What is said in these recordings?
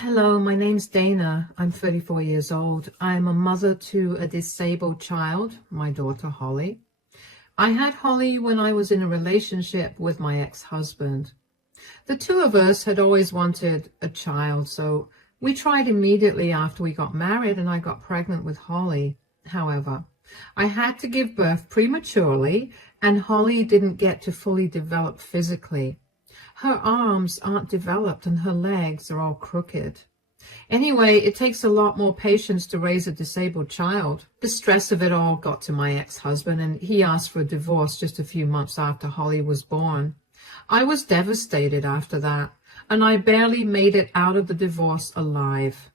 Hello, my name's Dana. I'm 34 years old. I'm a mother to a disabled child, my daughter Holly. I had Holly when I was in a relationship with my ex-husband. The two of us had always wanted a child, so we tried immediately after we got married and I got pregnant with Holly. However, I had to give birth prematurely and Holly didn't get to fully develop physically. Her arms aren't developed and her legs are all crooked. Anyway, it takes a lot more patience to raise a disabled child. The stress of it all got to my ex-husband and he asked for a divorce just a few months after Holly was born. I was devastated after that, and I barely made it out of the divorce alive.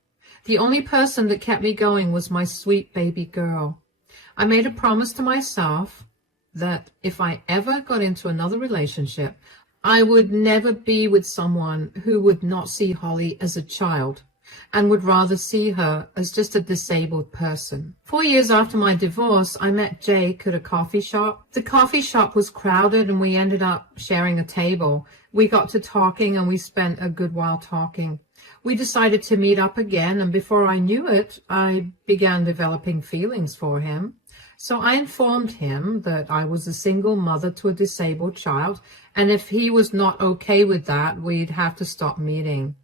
The only person that kept me going was my sweet baby girl. I made a promise to myself that if I ever got into another relationship, I would never be with someone who would not see Holly as a child and would rather see her as just a disabled person. 4 years after my divorce, I met Jake at a coffee shop. The coffee shop was crowded and we ended up sharing a table. We got to talking and we spent a good while talking. We decided to meet up again, and before I knew it, I began developing feelings for him. So I informed him that I was a single mother to a disabled child, and if he was not okay with that, we'd have to stop meeting.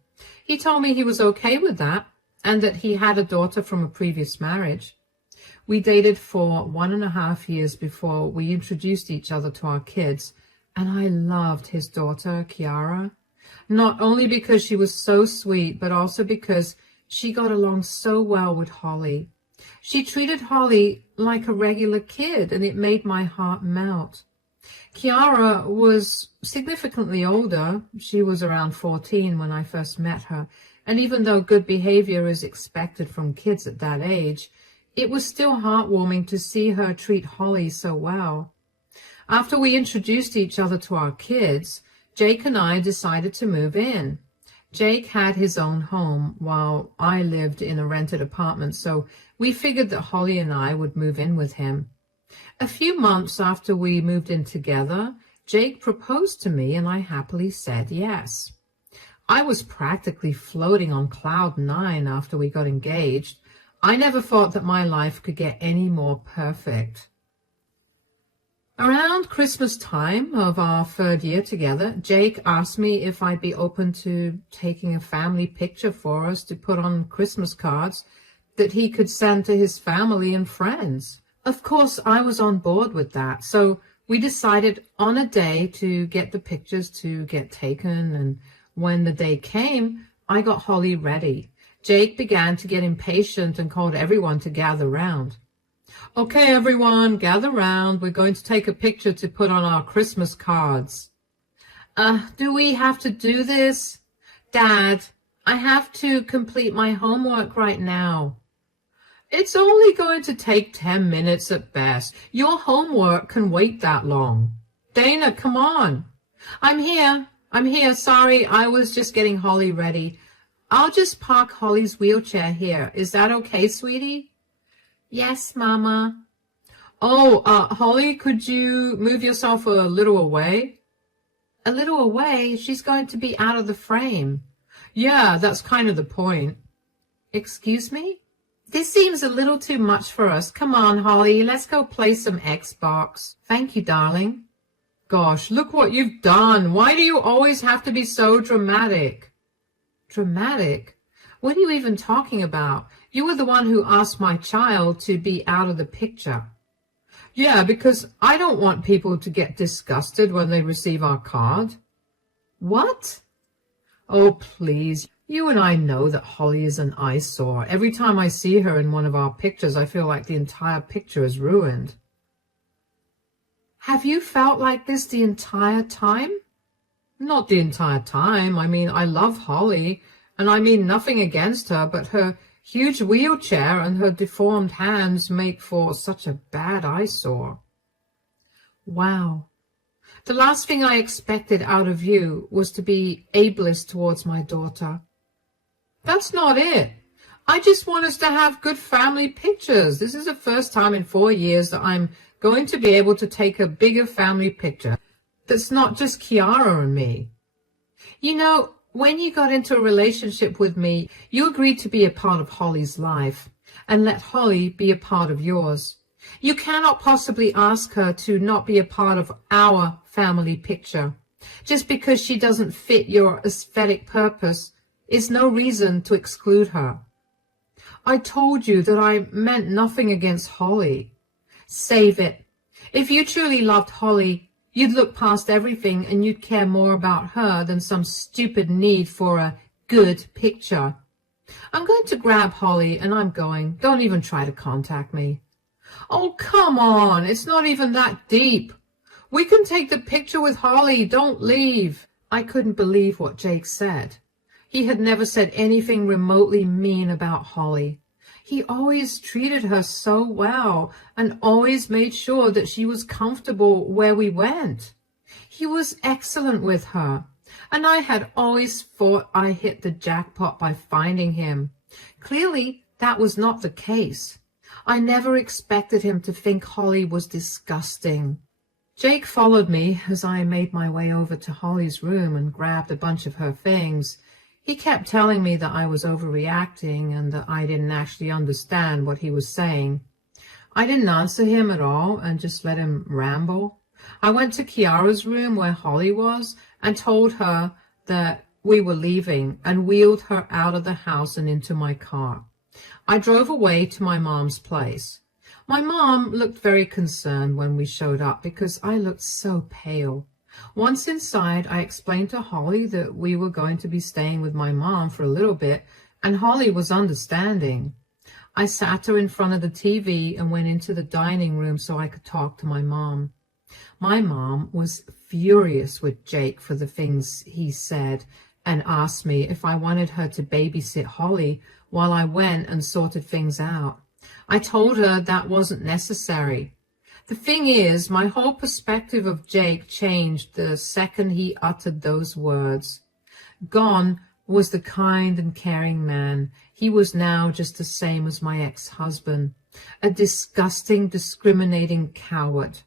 He told me he was okay with that, and that he had a daughter from a previous marriage. We dated for 1.5 years before we introduced each other to our kids, and I loved his daughter, Kiara, not only because she was so sweet, but also because she got along so well with Holly. She treated Holly like a regular kid, and it made my heart melt. Kiara was significantly older. She was around 14 when I first met her, and even though good behavior is expected from kids at that age, it was still heartwarming to see her treat Holly so well. After we introduced each other to our kids, Jake and I decided to move in. Jake had his own home while I lived in a rented apartment, so we figured that Holly and I would move in with him. A few months after we moved in together, Jake proposed to me and I happily said yes. I was practically floating on cloud 9 after we got engaged. I never thought that my life could get any more perfect. Around Christmas time of our 3rd year together, Jake asked me if I'd be open to taking a family picture for us to put on Christmas cards that he could send to his family and friends. Of course, I was on board with that, so we decided on a day to get the pictures to get taken, and when the day came, I got Holly ready. Jake began to get impatient and called everyone to gather round. Okay, everyone, gather round. We're going to take a picture to put on our Christmas cards. Do we have to do this? Dad, I have to complete my homework right now. It's only going to take 10 minutes at best. Your homework can wait that long. Dana, come on. I'm here. Sorry, I was just getting Holly ready. I'll just park Holly's wheelchair here. Is that okay, sweetie? Yes, Mama. Oh, Holly, could you move yourself a little away? A little away? She's going to be out of the frame. Yeah, that's kind of the point. Excuse me? This seems a little too much for us. Come on, Holly, let's go play some Xbox. Thank you, darling. Gosh, look what you've done. Why do you always have to be so dramatic? Dramatic? What are you even talking about? You were the one who asked my child to be out of the picture. Yeah, because I don't want people to get disgusted when they receive our card. What? Oh, please. You and I know that Holly is an eyesore. Every time I see her in one of our pictures, I feel like the entire picture is ruined. Have you felt like this the entire time? Not the entire time. I mean, I love Holly, and I mean nothing against her, but her huge wheelchair and her deformed hands make for such a bad eyesore. Wow. The last thing I expected out of you was to be ableist towards my daughter. That's not it. I just want us to have good family pictures. This is the first time in 4 years that I'm going to be able to take a bigger family picture that's not just Kiara and me. You know, When you got into a relationship with me, you agreed to be a part of Holly's life and let Holly be a part of yours. You cannot possibly ask her to not be a part of our family picture. Just because she doesn't fit your aesthetic purpose is no reason to exclude her. I told you that I meant nothing against Holly. Save it. If you truly loved Holly, you'd look past everything and you'd care more about her than some stupid need for a good picture. I'm going to grab Holly and I'm going. Don't even try to contact me. Oh, come on. It's not even that deep. We can take the picture with Holly. Don't leave. I couldn't believe what Jake said. He had never said anything remotely mean about Holly. He always treated her so well and always made sure that she was comfortable where we went. He was excellent with her, and I had always thought I hit the jackpot by finding him. Clearly, that was not the case. I never expected him to think Holly was disgusting. Jake followed me as I made my way over to Holly's room and grabbed a bunch of her things. He kept telling me that I was overreacting and that I didn't actually understand what he was saying. I didn't answer him at all and just let him ramble. I went to Kiara's room where Holly was and told her that we were leaving and wheeled her out of the house and into my car. I drove away to my mom's place. My mom looked very concerned when we showed up because I looked so pale. Once inside, I explained to Holly that we were going to be staying with my mom for a little bit, and Holly was understanding. I sat her in front of the TV and went into the dining room so I could talk to my mom. My mom was furious with Jake for the things he said and asked me if I wanted her to babysit Holly while I went and sorted things out. I told her that wasn't necessary. The thing is, my whole perspective of Jake changed the second he uttered those words. Gone was the kind and caring man. He was now just the same as my ex-husband, a disgusting, discriminating coward.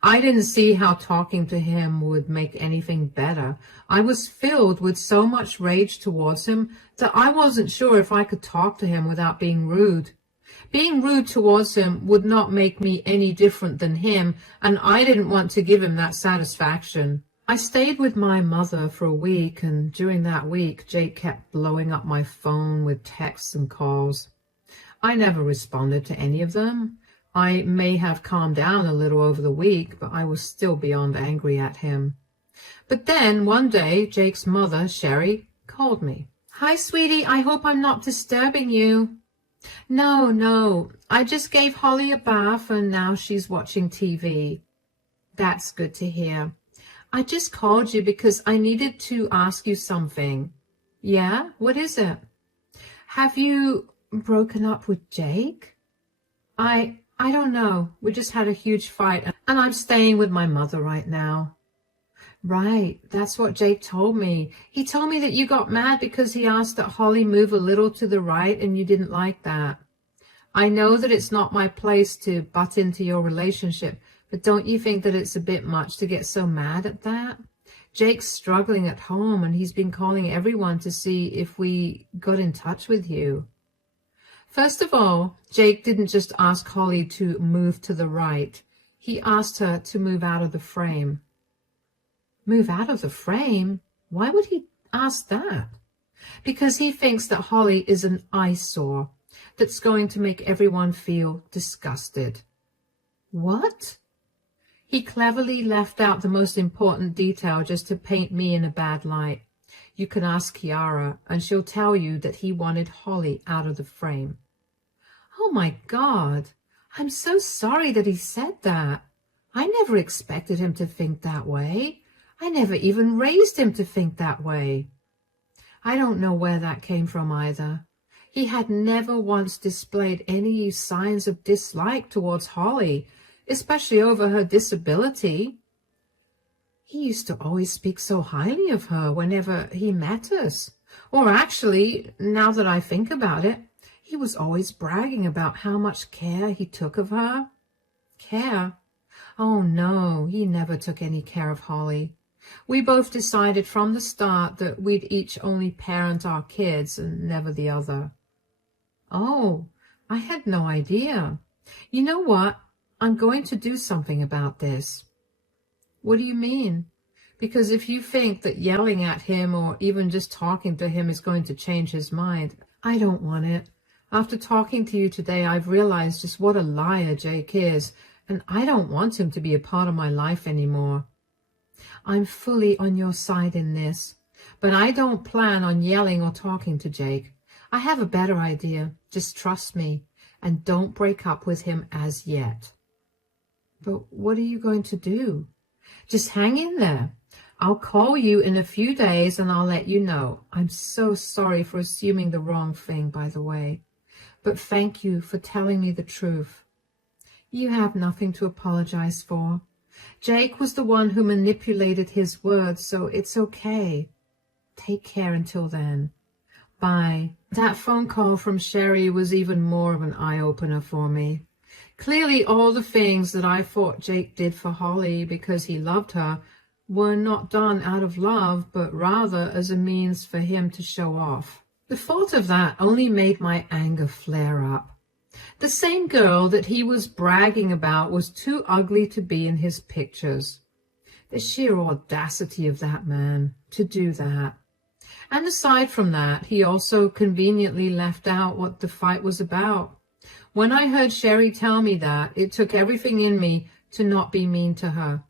I didn't see how talking to him would make anything better. I was filled with so much rage towards him that I wasn't sure if I could talk to him without being rude. Being rude towards him would not make me any different than him, and I didn't want to give him that satisfaction. I stayed with my mother for a week, and during that week, Jake kept blowing up my phone with texts and calls. I never responded to any of them. I may have calmed down a little over the week, but I was still beyond angry at him. But then, one day, Jake's mother, Sherry, called me. "Hi, sweetie, I hope I'm not disturbing you." No, I just gave Holly a bath and now she's watching TV. That's good to hear. I just called you because I needed to ask you something. Yeah? What is it? Have you broken up with Jake? I don't know. We just had a huge fight and I'm staying with my mother right now. Right, that's what Jake told me. He told me that you got mad because he asked that Holly move a little to the right and you didn't like that. I know that it's not my place to butt into your relationship, but don't you think that it's a bit much to get so mad at that? Jake's struggling at home and he's been calling everyone to see if we got in touch with you. First of all, Jake didn't just ask Holly to move to the right. He asked her to move out of the frame. Move out of the frame? Why would he ask that? Because he thinks that Holly is an eyesore that's going to make everyone feel disgusted. What? He cleverly left out the most important detail just to paint me in a bad light. You can ask Kiara, and she'll tell you that he wanted Holly out of the frame. Oh my God, I'm so sorry that he said that. I never expected him to think that way. I never even raised him to think that way. I don't know where that came from either. He had never once displayed any signs of dislike towards Holly, especially over her disability. He used to always speak so highly of her whenever he met us. Or actually, now that I think about it, he was always bragging about how much care he took of her. Care? Oh no, he never took any care of Holly. We both decided from the start that we'd each only parent our kids and never the other. Oh, I had no idea. You know what? I'm going to do something about this. What do you mean? Because if you think that yelling at him or even just talking to him is going to change his mind, I don't want it. After talking to you today, I've realized just what a liar Jake is, and I don't want him to be a part of my life anymore. I'm fully on your side in this, but I don't plan on yelling or talking to Jake. I have a better idea. Just trust me, and don't break up with him as yet. But what are you going to do? Just hang in there. I'll call you in a few days and I'll let you know. I'm so sorry for assuming the wrong thing, by the way. But thank you for telling me the truth. You have nothing to apologize for. Jake was the one who manipulated his words, so it's okay. Take care until then. Bye. That phone call from Sherry was even more of an eye-opener for me. Clearly all the things that I thought Jake did for Holly because he loved her were not done out of love, but rather as a means for him to show off. The thought of that only made my anger flare up. The same girl that he was bragging about was too ugly to be in his pictures. The sheer audacity of that man to do that. And aside from that, he also conveniently left out what the fight was about. When I heard Sherry tell me that, it took everything in me to not be mean to her.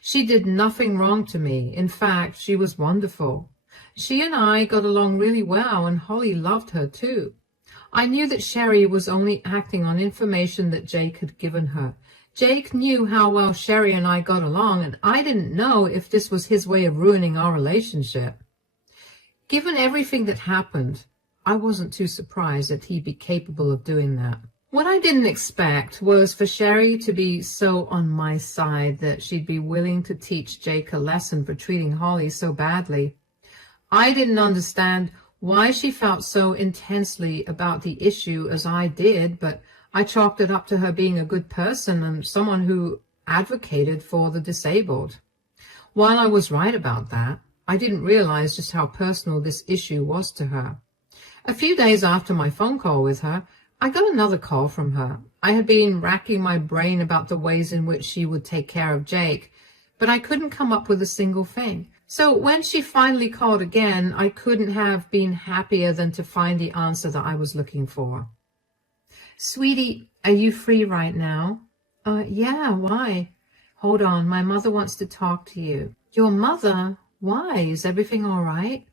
She did nothing wrong to me. In fact, she was wonderful. She and I got along really well, and Holly loved her too. I knew that Sherry was only acting on information that Jake had given her. Jake knew how well Sherry and I got along, and I didn't know if this was his way of ruining our relationship. Given everything that happened, I wasn't too surprised that he'd be capable of doing that. What I didn't expect was for Sherry to be so on my side that she'd be willing to teach Jake a lesson for treating Holly so badly. I didn't understand why she felt so intensely about the issue as I did, but I chalked it up to her being a good person and someone who advocated for the disabled. While I was right about that, I didn't realize just how personal this issue was to her. A few days after my phone call with her, I got another call from her. I had been racking my brain about the ways in which she would take care of Jake, but I couldn't come up with a single thing. So when she finally called again, I couldn't have been happier than to find the answer that I was looking for. Sweetie, are you free right now? Yeah, why? Hold on, my mother wants to talk to you. Your mother? Why? Is everything all right?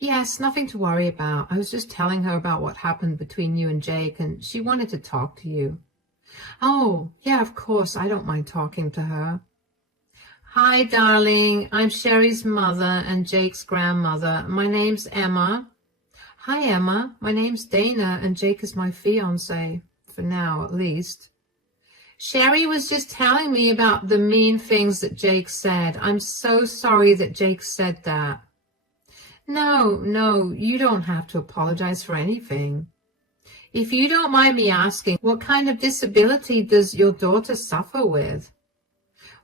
Yes, nothing to worry about. I was just telling her about what happened between you and Jake, and she wanted to talk to you. Oh, yeah, of course. I don't mind talking to her. Hi, darling. I'm Sherry's mother and Jake's grandmother. My name's Emma. Hi, Emma. My name's Dana, and Jake is my fiancé. For now, at least. Sherry was just telling me about the mean things that Jake said. I'm so sorry that Jake said that. No, you don't have to apologize for anything. If you don't mind me asking, what kind of disability does your daughter suffer with?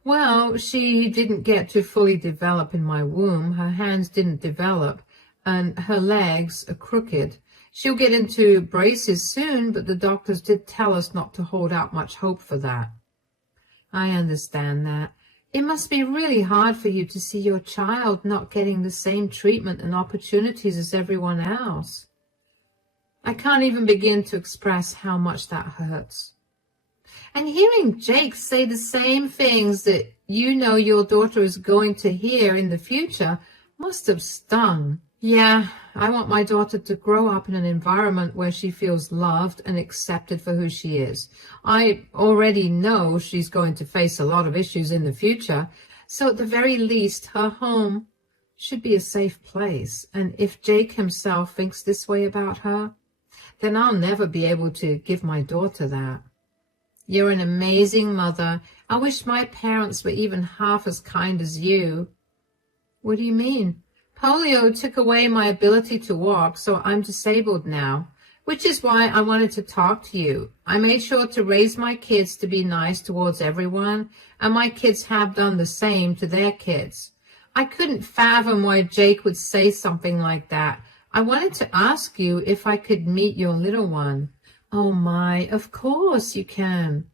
Well, she didn't get to fully develop in my womb. Her hands didn't develop, and her legs are crooked. She'll get into braces soon, but the doctors did tell us not to hold out much hope for that. I understand that. It must be really hard for you to see your child not getting the same treatment and opportunities as everyone else. I can't even begin to express how much that hurts. And hearing Jake say the same things that you know your daughter is going to hear in the future must have stung. Yeah, I want my daughter to grow up in an environment where she feels loved and accepted for who she is. I already know she's going to face a lot of issues in the future, so at the very least, her home should be a safe place. And if Jake himself thinks this way about her, then I'll never be able to give my daughter that. You're an amazing mother. I wish my parents were even half as kind as you. What do you mean? Polio took away my ability to walk, so I'm disabled now, which is why I wanted to talk to you. I made sure to raise my kids to be nice towards everyone, and my kids have done the same to their kids. I couldn't fathom why Jake would say something like that. I wanted to ask you if I could meet your little one. Oh my, of course you can.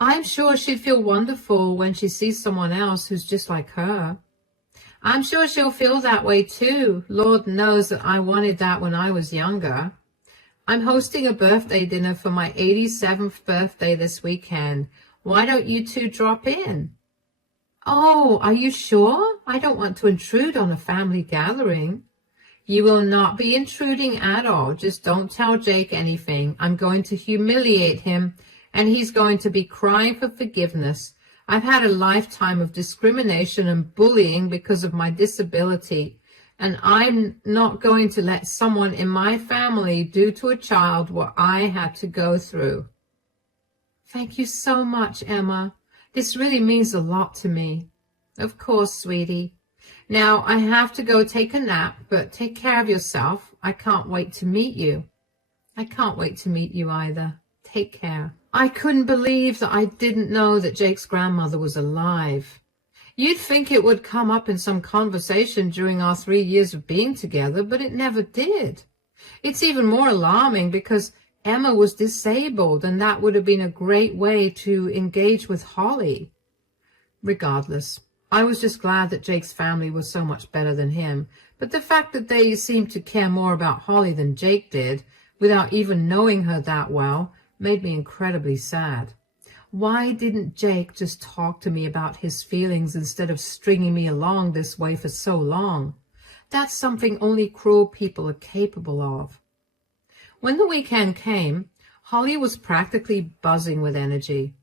I'm sure she'd feel wonderful when she sees someone else who's just like her. I'm sure she'll feel that way too. Lord knows that I wanted that when I was younger. I'm hosting a birthday dinner for my 87th birthday this weekend. Why don't you two drop in? Oh, are you sure? I don't want to intrude on a family gathering. You will not be intruding at all. Just don't tell Jake anything. I'm going to humiliate him, and he's going to be crying for forgiveness. I've had a lifetime of discrimination and bullying because of my disability, and I'm not going to let someone in my family do to a child what I had to go through. Thank you so much, Emma. This really means a lot to me. Of course, sweetie. Now, I have to go take a nap, but take care of yourself. I can't wait to meet you. I can't wait to meet you either. Take care. I couldn't believe that I didn't know that Jake's grandmother was alive. You'd think it would come up in some conversation during our 3 years of being together, but it never did. It's even more alarming because Emma was disabled, and that would have been a great way to engage with Holly. Regardless, I was just glad that Jake's family was so much better than him, but the fact that they seemed to care more about Holly than Jake did, without even knowing her that well, made me incredibly sad. Why didn't Jake just talk to me about his feelings instead of stringing me along this way for so long? That's something only cruel people are capable of. When the weekend came, Holly was practically buzzing with energy.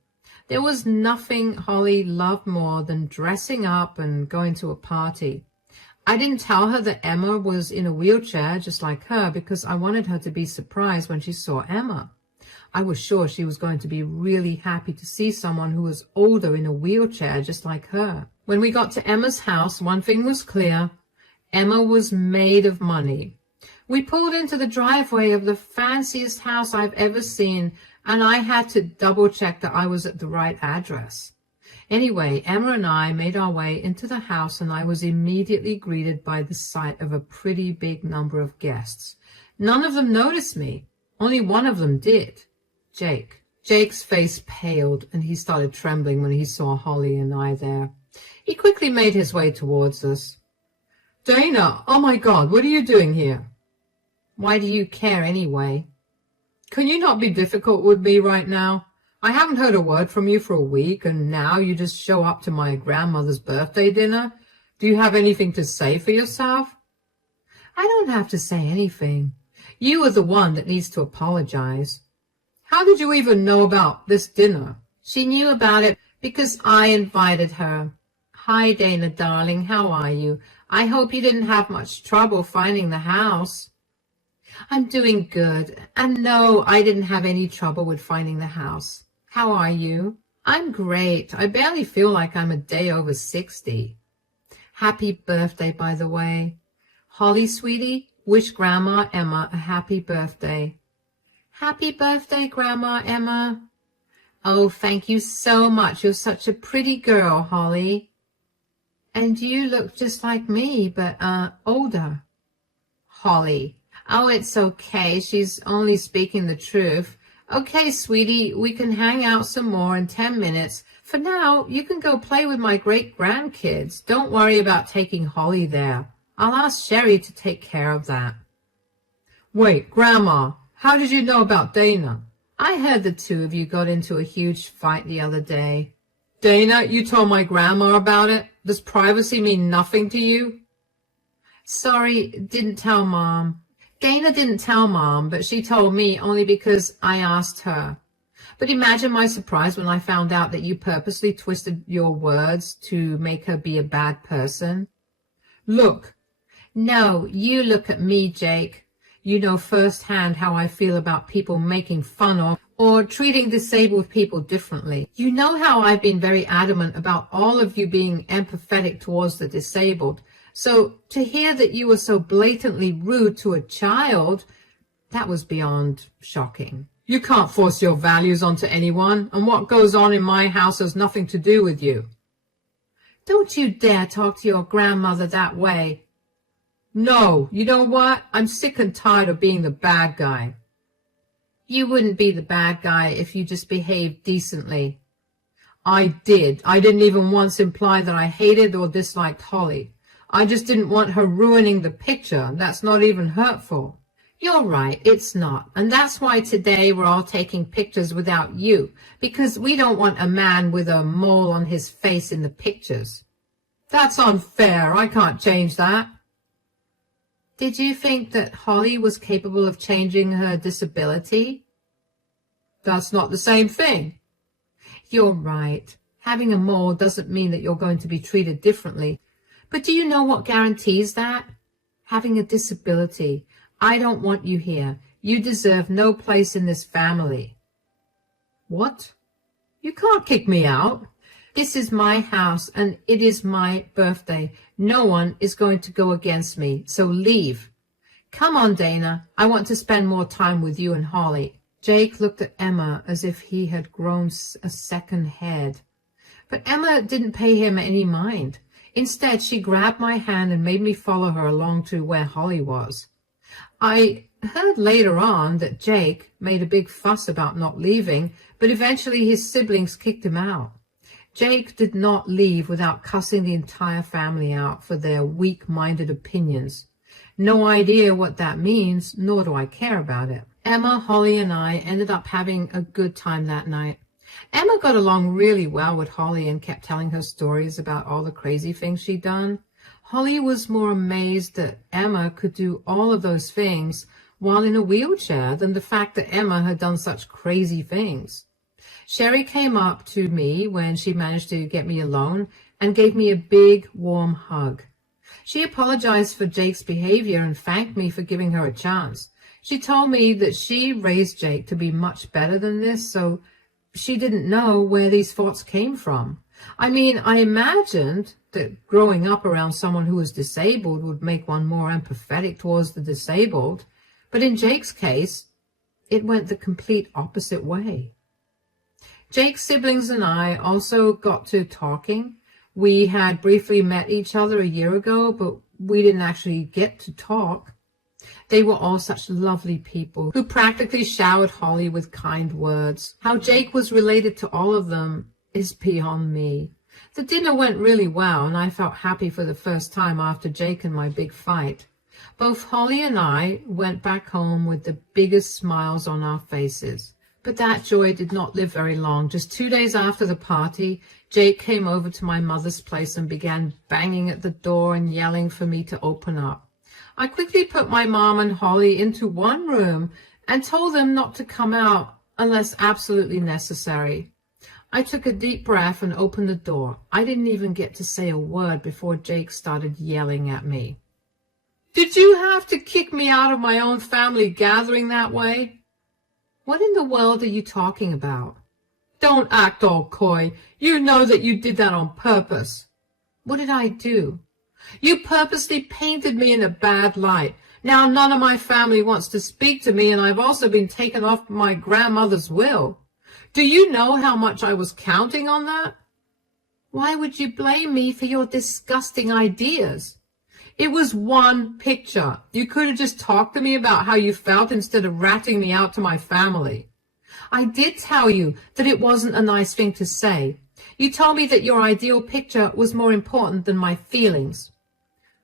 There was nothing Holly loved more than dressing up and going to a party. I didn't tell her that Emma was in a wheelchair just like her because I wanted her to be surprised when she saw Emma. I was sure she was going to be really happy to see someone who was older in a wheelchair just like her. When we got to Emma's house, one thing was clear. Emma was made of money. We pulled into the driveway of the fanciest house I've ever seen, and I had to double-check that I was at the right address. Anyway, Emma and I made our way into the house, and I was immediately greeted by the sight of a pretty big number of guests. None of them noticed me. Only one of them did. Jake. Jake's face paled, and he started trembling when he saw Holly and I there. He quickly made his way towards us. Dana, oh my God, what are you doing here? Why do you care anyway? Can you not be difficult with me right now? I haven't heard a word from you for a week, and now you just show up to my grandmother's birthday dinner? Do you have anything to say for yourself? I don't have to say anything. You are the one that needs to apologize. How did you even know about this dinner? She knew about it because I invited her. Hi, Dana, darling. How are you? I hope you didn't have much trouble finding the house. I'm doing good. And no, I didn't have any trouble with finding the house. How are you? I'm great. I barely feel like I'm a day over 60. Happy birthday, by the way. Holly, sweetie, wish Grandma Emma a happy birthday. Happy birthday, Grandma Emma. Oh, thank you so much. You're such a pretty girl, Holly. And you look just like me, but, older. Holly. Oh, it's okay. She's only speaking the truth. Okay, sweetie, we can hang out some more in 10 minutes. For now, you can go play with my great-grandkids. Don't worry about taking Holly there. I'll ask Sherry to take care of that. Wait, Grandma, how did you know about Dana? I heard the two of you got into a huge fight the other day. Dana, you told my grandma about it? Does privacy mean nothing to you? Sorry, didn't tell Mom. Dana didn't tell Mom, but she told me only because I asked her. But imagine my surprise when I found out that you purposely twisted your words to make her be a bad person. Look. No, you look at me, Jake. You know firsthand how I feel about people making fun of or treating disabled people differently. You know how I've been very adamant about all of you being empathetic towards the disabled. So to hear that you were so blatantly rude to a child, that was beyond shocking. You can't force your values onto anyone, and what goes on in my house has nothing to do with you. Don't you dare talk to your grandmother that way. No, you know what? I'm sick and tired of being the bad guy. You wouldn't be the bad guy if you just behaved decently. I did. I didn't even once imply that I hated or disliked Holly. I just didn't want her ruining the picture. That's not even hurtful. You're right, it's not. And that's why today we're all taking pictures without you, because we don't want a man with a mole on his face in the pictures. That's unfair. I can't change that. Did you think that Holly was capable of changing her disability? That's not the same thing. You're right. Having a mole doesn't mean that you're going to be treated differently. But do you know what guarantees that? Having a disability. I don't want you here. You deserve no place in this family. What? You can't kick me out. This is my house and it is my birthday. No one is going to go against me, so leave. Come on, Dana. I want to spend more time with you and Holly. Jake looked at Emma as if he had grown a second head. But Emma didn't pay him any mind. Instead, she grabbed my hand and made me follow her along to where Holly was. I heard later on that Jake made a big fuss about not leaving, but eventually his siblings kicked him out. Jake did not leave without cussing the entire family out for their weak-minded opinions. No idea what that means, nor do I care about it. Emma, Holly, and I ended up having a good time that night. Emma got along really well with Holly and kept telling her stories about all the crazy things she'd done. Holly was more amazed that Emma could do all of those things while in a wheelchair than the fact that Emma had done such crazy things. Sherry came up to me when she managed to get me alone and gave me a big, warm hug. She apologized for Jake's behavior and thanked me for giving her a chance. She told me that she raised Jake to be much better than this, so she didn't know where these thoughts came from. I mean, I imagined that growing up around someone who was disabled would make one more empathetic towards the disabled, but in Jake's case, it went the complete opposite way. Jake's siblings and I also got to talking. We had briefly met each other a year ago, but we didn't actually get to talk. They were all such lovely people who practically showered Holly with kind words. How Jake was related to all of them is beyond me. The dinner went really well, and I felt happy for the first time after Jake and my big fight. Both Holly and I went back home with the biggest smiles on our faces. But that joy did not live very long. Just 2 days after the party, Jake came over to my mother's place and began banging at the door and yelling for me to open up. I quickly put my mom and Holly into one room and told them not to come out unless absolutely necessary. I took a deep breath and opened the door. I didn't even get to say a word before Jake started yelling at me. Did you have to kick me out of my own family gathering that way? What in the world are you talking about? Don't act all coy. You know that you did that on purpose. What did I do? You purposely painted me in a bad light. Now none of my family wants to speak to me, and I've also been taken off my grandmother's will. Do you know how much I was counting on that? Why would you blame me for your disgusting ideas? It was one picture. You could have just talked to me about how you felt instead of ratting me out to my family. I did tell you that it wasn't a nice thing to say. You told me that your ideal picture was more important than my feelings.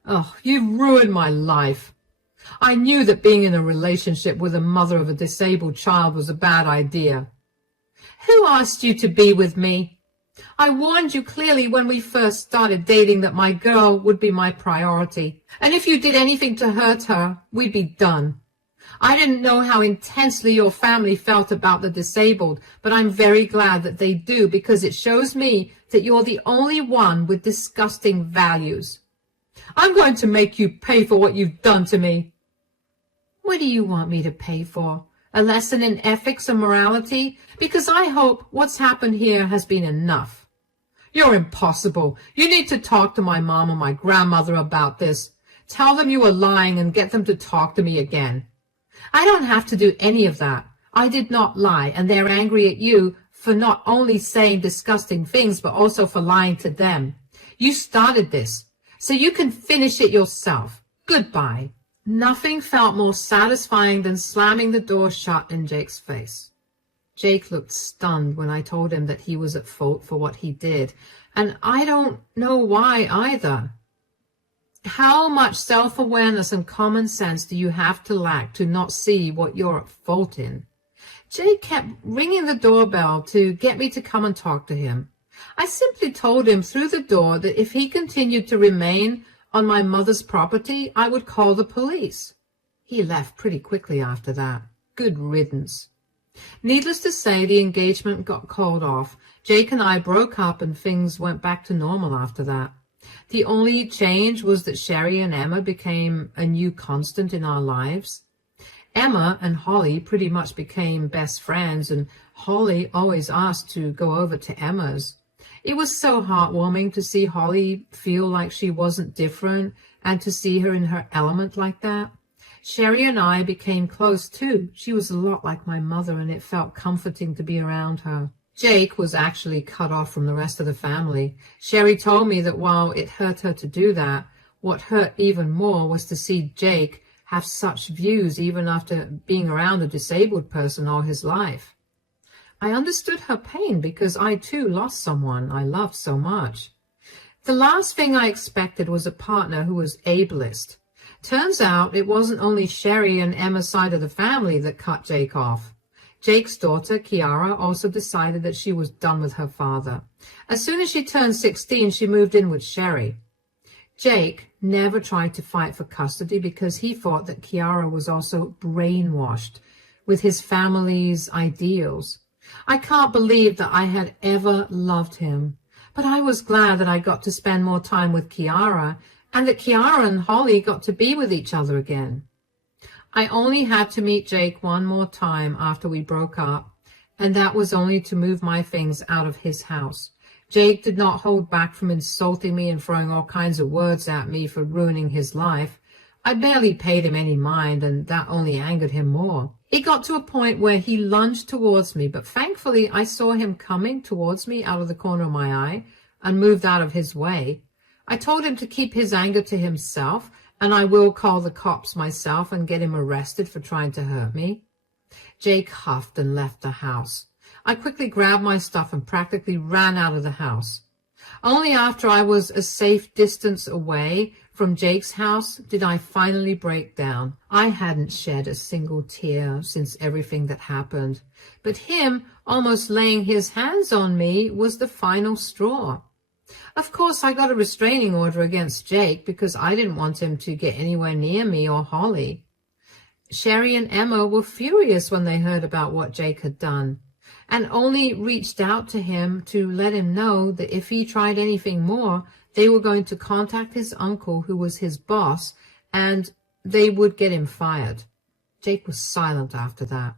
Oh, you've ruined my life. I knew that being in a relationship with a mother of a disabled child was a bad idea. Who asked you to be with me? I warned you clearly when we first started dating that my girl would be my priority, and if you did anything to hurt her, we'd be done. I didn't know how intensely your family felt about the disabled, but I'm very glad that they do, because it shows me that you're the only one with disgusting values. I'm going to make you pay for what you've done to me. What do you want me to pay for? A lesson in ethics and morality? Because I hope what's happened here has been enough. You're impossible. You need to talk to my mom and my grandmother about this. Tell them you were lying and get them to talk to me again. I don't have to do any of that. I did not lie, and they're angry at you for not only saying disgusting things, but also for lying to them. You started this, so you can finish it yourself. Goodbye." Nothing felt more satisfying than slamming the door shut in Jake's face. Jake looked stunned when I told him that he was at fault for what he did, and I don't know why either. How much self-awareness and common sense do you have to lack to not see what you're at fault in? Jake kept ringing the doorbell to get me to come and talk to him. I simply told him through the door that if he continued to remain on my mother's property, I would call the police. He left pretty quickly after that. Good riddance. Needless to say, the engagement got called off. Jake and I broke up and things went back to normal after that. The only change was that Sherry and Emma became a new constant in our lives. Emma and Holly pretty much became best friends, and Holly always asked to go over to Emma's. It was so heartwarming to see Holly feel like she wasn't different and to see her in her element like that. Sherry and I became close too. She was a lot like my mother, and it felt comforting to be around her. Jake was actually cut off from the rest of the family. Sherry told me that while it hurt her to do that, what hurt even more was to see Jake have such views even after being around a disabled person all his life. I understood her pain because I too lost someone I loved so much. The last thing I expected was a partner who was ableist. Turns out it wasn't only Sherry and Emma's side of the family that cut Jake off. Jake's daughter, Kiara, also decided that she was done with her father. As soon as she turned 16, she moved in with Sherry. Jake never tried to fight for custody because he thought that Kiara was also brainwashed with his family's ideals. I can't believe that I had ever loved him, but I was glad that I got to spend more time with Kiara and that Kiara and Holly got to be with each other again. I only had to meet Jake one more time after we broke up, and that was only to move my things out of his house. Jake did not hold back from insulting me and throwing all kinds of words at me for ruining his life. I barely paid him any mind, and that only angered him more. It got to a point where he lunged towards me, but thankfully I saw him coming towards me out of the corner of my eye and moved out of his way. I told him to keep his anger to himself, and I will call the cops myself and get him arrested for trying to hurt me. Jake huffed and left the house. I quickly grabbed my stuff and practically ran out of the house. Only after I was a safe distance away from Jake's house did I finally break down. I hadn't shed a single tear since everything that happened, but him almost laying his hands on me was the final straw. Of course, I got a restraining order against Jake because I didn't want him to get anywhere near me or Holly. Sherry and Emma were furious when they heard about what Jake had done, and only reached out to him to let him know that if he tried anything more, they were going to contact his uncle, who was his boss, and they would get him fired. Jake was silent after that.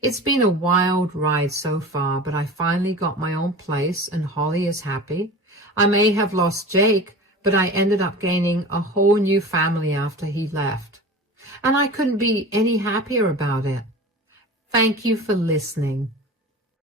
It's been a wild ride so far, but I finally got my own place, and Holly is happy. I may have lost Jake, but I ended up gaining a whole new family after he left. And I couldn't be any happier about it. Thank you for listening.